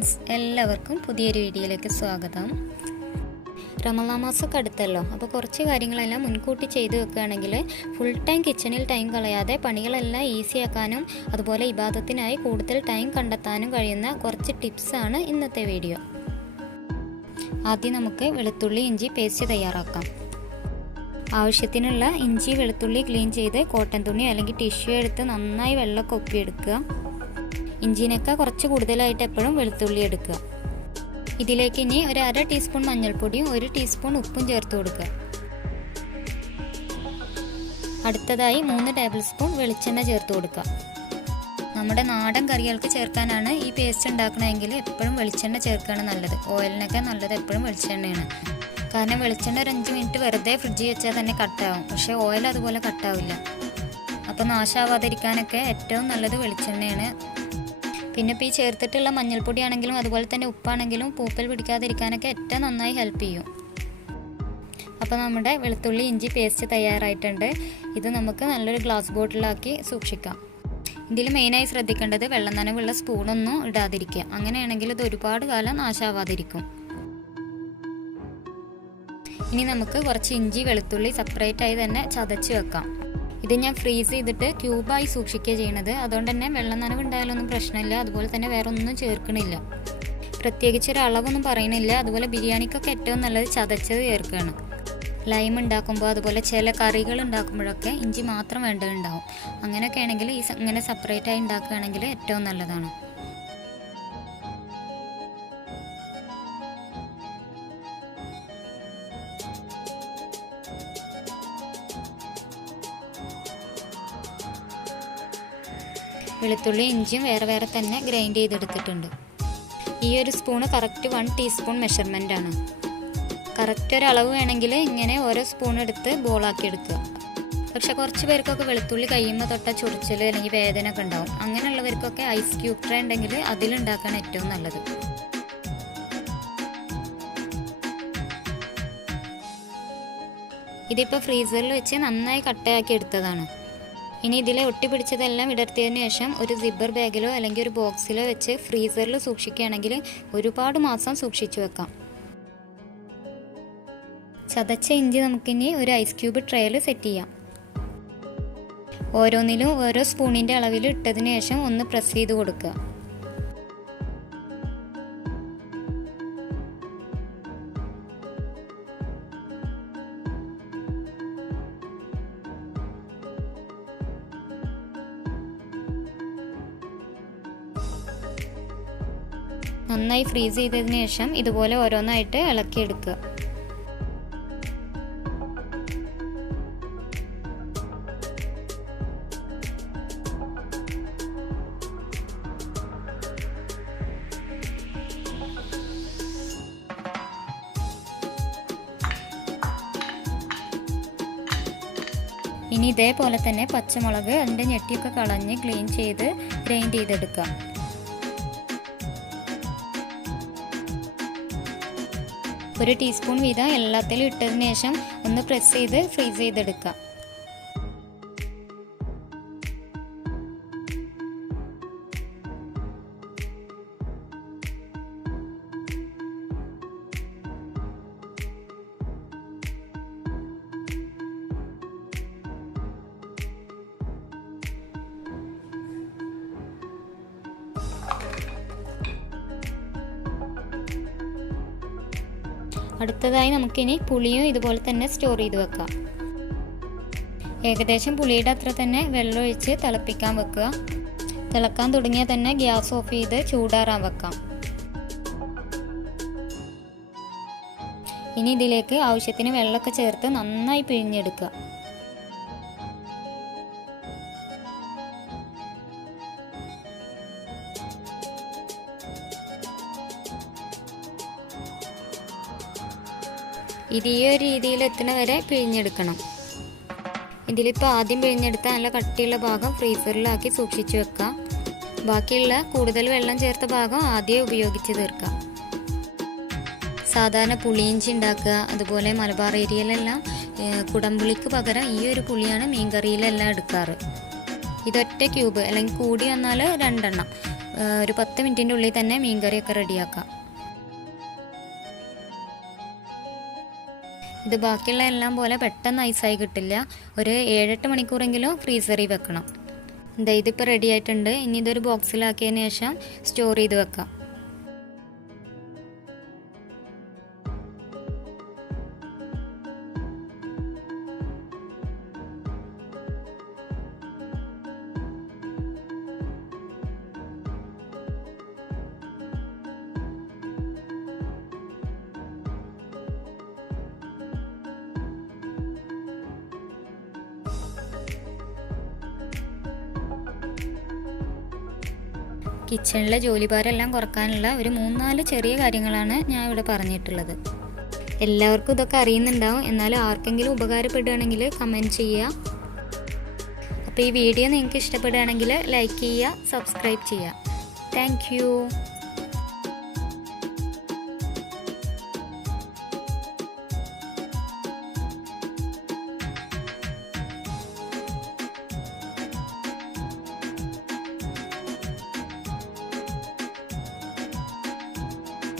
Friends, എല്ലാവർക്കും പുതിയൊരു വീഡിയോയിലേക്ക് സ്വാഗതം. റമളാൻ മാസമൊക്കെ അടുത്തല്ലോ, അപ്പോൾ കുറച്ച് കാര്യങ്ങളെല്ലാം മുൻകൂട്ടി ചെയ്തു വെക്കുകയാണെങ്കിൽ ഫുൾ ടൈം കിച്ചണിൽ ടൈം കളയാതെ പണികളെല്ലാം ഈസിയാക്കാനും അതുപോലെ ഇബാദത്തിനായി കൂടുതൽ ടൈം കണ്ടെത്താനും കഴിയുന്ന കുറച്ച് ടിപ്സാണ് ഇന്നത്തെ വീഡിയോ. ആദ്യം നമുക്ക് വെളുത്തുള്ളി ഇഞ്ചി പേസ്റ്റ് തയ്യാറാക്കാം. ആവശ്യത്തിനുള്ള ഇഞ്ചി വെളുത്തുള്ളി ക്ലീൻ ചെയ്ത് കോട്ടൺ തുണി അല്ലെങ്കിൽ ടിഷ്യൂ എടുത്ത് നന്നായി വെള്ളമൊക്കെ ഒപ്പിയെടുക്കുക. ഇഞ്ചിനൊക്കെ കുറച്ച് കൂടുതലായിട്ട് എപ്പോഴും വെളുത്തുള്ളി എടുക്കുക. ഇതിലേക്ക് ഇനി ഒരു 1/2 ടീസ്പൂൺ മഞ്ഞൾപ്പൊടിയും 1 ടീസ്പൂൺ ഉപ്പും ചേർത്ത് കൊടുക്കുക. അടുത്തതായി 3 ടേബിൾ സ്പൂൺ വെളിച്ചെണ്ണ ചേർത്ത് കൊടുക്കുക. നമ്മുടെ നാടൻ കറികൾക്ക് ചേർക്കാനാണ് ഈ പേസ്റ്റ് ഉണ്ടാക്കണമെങ്കിൽ എപ്പോഴും വെളിച്ചെണ്ണ ചേർക്കുകയാണ് നല്ലത്. ഓയിലിനൊക്കെ നല്ലത് എപ്പോഴും വെളിച്ചെണ്ണയാണ്. കാരണം വെളിച്ചെണ്ണ ഒരു 5 മിനിറ്റ് വെറുതെ ഫ്രിഡ്ജിൽ വെച്ചാൽ തന്നെ കട്ടാവും, പക്ഷേ ഓയിൽ അതുപോലെ കട്ടാവില്ല. അപ്പോൾ നാശാവാതിരിക്കാനൊക്കെ ഏറ്റവും നല്ലത് വെളിച്ചെണ്ണയാണ്. പിന്നെ ഇപ്പോൾ ഈ ചേർത്തിട്ടുള്ള മഞ്ഞൾപ്പൊടി ആണെങ്കിലും അതുപോലെ തന്നെ ഉപ്പാണെങ്കിലും പൂപ്പൽ പിടിക്കാതിരിക്കാനൊക്കെ ഏറ്റവും നന്നായി ഹെൽപ്പ് ചെയ്യും. അപ്പോൾ നമ്മുടെ വെളുത്തുള്ളി ഇഞ്ചി പേസ്റ്റ് തയ്യാറായിട്ടുണ്ട്. ഇത് നമുക്ക് നല്ലൊരു ഗ്ലാസ് ബോട്ടിലാക്കി സൂക്ഷിക്കാം. ഇതിൽ മെയിനായി ശ്രദ്ധിക്കേണ്ടത് വെള്ളം നനവുള്ള സ്പൂണൊന്നും ഇടാതിരിക്കുക. അങ്ങനെയാണെങ്കിൽ ഇത് ഒരുപാട് കാലം നാശാവാതിരിക്കും. ഇനി നമുക്ക് കുറച്ച് ഇഞ്ചി വെളുത്തുള്ളി സെപ്പറേറ്റ് ആയി തന്നെ ചതച്ച് വെക്കാം. ഇത് ഞാൻ ഫ്രീസ് ചെയ്തിട്ട് ക്യൂബായി സൂക്ഷിക്കുക ചെയ്യണത്. അതുകൊണ്ട് തന്നെ വെള്ളം നനവ് ഉണ്ടായാലൊന്നും പ്രശ്നമില്ല. അതുപോലെ തന്നെ വേറെ ഒന്നും ചേർക്കണില്ല, പ്രത്യേകിച്ച് ഒരു അളവൊന്നും പറയണില്ല. അതുപോലെ ബിരിയാണിക്കൊക്കെ ഏറ്റവും നല്ലത് ചതച്ചത് ചേർക്കുകയാണ്. ലൈം ഉണ്ടാക്കുമ്പോൾ അതുപോലെ ചില കറികൾ ഉണ്ടാക്കുമ്പോഴൊക്കെ ഇഞ്ചി മാത്രം വേണ്ടതുണ്ടാവും. അങ്ങനെയൊക്കെ ആണെങ്കിൽ ഇങ്ങനെ സെപ്പറേറ്റായി ഉണ്ടാക്കുകയാണെങ്കിൽ ഏറ്റവും നല്ലതാണ്. വെളുത്തുള്ളി ഇഞ്ചിയും വേറെ വേറെ തന്നെ ഗ്രൈൻഡ് ചെയ്തെടുത്തിട്ടുണ്ട്. ഈ ഒരു സ്പൂണ് കറക്റ്റ് 1 ടീസ്പൂൺ മെഷർമെൻ്റ് ആണ്. കറക്റ്റ് ഒരു അളവ് വേണമെങ്കിൽ ഇങ്ങനെ ഓരോ സ്പൂൺ എടുത്ത് ബോളാക്കി എടുക്കുക. പക്ഷെ കുറച്ച് പേർക്കൊക്കെ വെളുത്തുള്ളി കഴിയുമ്പോൾ തൊട്ട ചൊറിച്ചൽ അല്ലെങ്കിൽ വേദന ഒക്കെ ഉണ്ടാവും. അങ്ങനെയുള്ളവർക്കൊക്കെ ഐസ് ക്യൂബ് ട്രേ ഉണ്ടെങ്കിൽ അതിലുണ്ടാക്കാൻ ഏറ്റവും നല്ലത്. ഇതിപ്പോൾ ഫ്രീസറിൽ വെച്ച് നന്നായി കട്ടയാക്കി എടുത്തതാണ്. ഇനി ഇതിലെ ഒട്ടിപ്പിടിച്ചതെല്ലാം ഇടർത്തിയതിന് ശേഷം ഒരു സിബ്ബർ ബാഗിലോ അല്ലെങ്കിൽ ഒരു ബോക്സിലോ വെച്ച് ഫ്രീസറിൽ സൂക്ഷിക്കുകയാണെങ്കിൽ ഒരുപാട് മാസം സൂക്ഷിച്ചു വെക്കാം. ചതച്ച ഇഞ്ചി നമുക്കിനി ഒരു ഐസ് ക്യൂബ് ട്രേയിൽ സെറ്റ് ചെയ്യാം. ഓരോന്നിലും ഓരോ സ്പൂണിൻ്റെ അളവിൽ ഇട്ടതിന് ശേഷം ഒന്ന് പ്രസ് ചെയ്ത് കൊടുക്കുക. നന്നായി ഫ്രീസ് ചെയ്തതിന് ശേഷം ഇതുപോലെ ഓരോന്നായിട്ട് ഇളക്കിയെടുക്കുക. ഇനി ഇതേപോലെ തന്നെ പച്ചമുളക് അതിൻ്റെ ഞെട്ടിയൊക്കെ കളഞ്ഞ് ക്ലീൻ ചെയ്ത് ഗ്രൈൻഡ് ചെയ്തെടുക്കുക. ഒരു ടീസ്പൂൺ വീതം എല്ലാത്തിലും ഇട്ടതിന് ശേഷം ഒന്ന് പ്രസ് ചെയ്ത് ഫ്രീസ് ചെയ്തെടുക്കുക. അടുത്തതായി നമുക്കിനി പുളിയും ഇതുപോലെ തന്നെ സ്റ്റോർ ചെയ്ത് വെക്കാം. ഏകദേശം പുളിയുടെ അത്ര തന്നെ വെള്ളം ഒഴിച്ച് തിളപ്പിക്കാൻ വെക്കുക. തിളക്കാൻ തുടങ്ങിയാൽ തന്നെ ഗ്യാസ് ഓഫ് ചെയ്ത് ചൂടാറാൻ വെക്കാം. ഇനി ഇതിലേക്ക് ആവശ്യത്തിന് വെള്ളമൊക്കെ ചേർത്ത് നന്നായി പിഴിഞ്ഞെടുക്കുക. ഇത് ഈ ഒരു രീതിയിൽ എത്തുന്ന വരെ പിഴിഞ്ഞെടുക്കണം. ഇതിലിപ്പോൾ ആദ്യം പിഴിഞ്ഞെടുത്ത നല്ല കട്ടിയുള്ള ഭാഗം ഫ്രീസറിലാക്കി സൂക്ഷിച്ചു വെക്കാം. ബാക്കിയുള്ള കൂടുതൽ വെള്ളം ചേർത്ത ഭാഗം ആദ്യം ഉപയോഗിച്ച് തീർക്കാം. സാധാരണ പുളിയിഞ്ചി ഉണ്ടാക്കുക, അതുപോലെ മലബാർ ഏരിയയിലെല്ലാം കുടംപുളിക്ക് പകരം ഈ ഒരു പുളിയാണ് മീൻകറിയിലെല്ലാം എടുക്കാറ്. ഇതൊറ്റ ക്യൂബ് അല്ലെങ്കിൽ കൂടി വന്നാൽ 2 എണ്ണം ഒരു 10 മിനിറ്റിൻ്റെ ഉള്ളിൽ തന്നെ മീൻകറിയൊക്കെ റെഡിയാക്കാം. ഇത് ബാക്കിയുള്ള എല്ലാം പോലെ പെട്ടെന്ന് ഐസായി കിട്ടില്ല. ഒരു 7-8 മണിക്കൂറെങ്കിലും ഫ്രീസറിൽ വെക്കണം. ഇതിപ്പോൾ റെഡി ആയിട്ടുണ്ട്. ഇനി ഇതൊരു ബോക്സിലാക്കിയതിന് ശേഷം സ്റ്റോർ ചെയ്ത് വെക്കാം. കിച്ചണിലെ ജോലിഭാരെല്ലാം കുറക്കാനുള്ള ഒരു 3-4 ചെറിയ കാര്യങ്ങളാണ് ഞാൻ ഇവിടെ പറഞ്ഞിട്ടുള്ളത്. എല്ലാവർക്കും ഇതൊക്കെ അറിയുന്നുണ്ടാവും. എന്നാലും ആർക്കെങ്കിലും ഉപകാരപ്പെടുകയാണെങ്കിൽ കമൻറ്റ് ചെയ്യുക. അപ്പോൾ ഈ വീഡിയോ നിങ്ങൾക്ക് ഇഷ്ടപ്പെടുകയാണെങ്കിൽ ലൈക്ക് ചെയ്യുക, സബ്സ്ക്രൈബ് ചെയ്യുക. Thank you.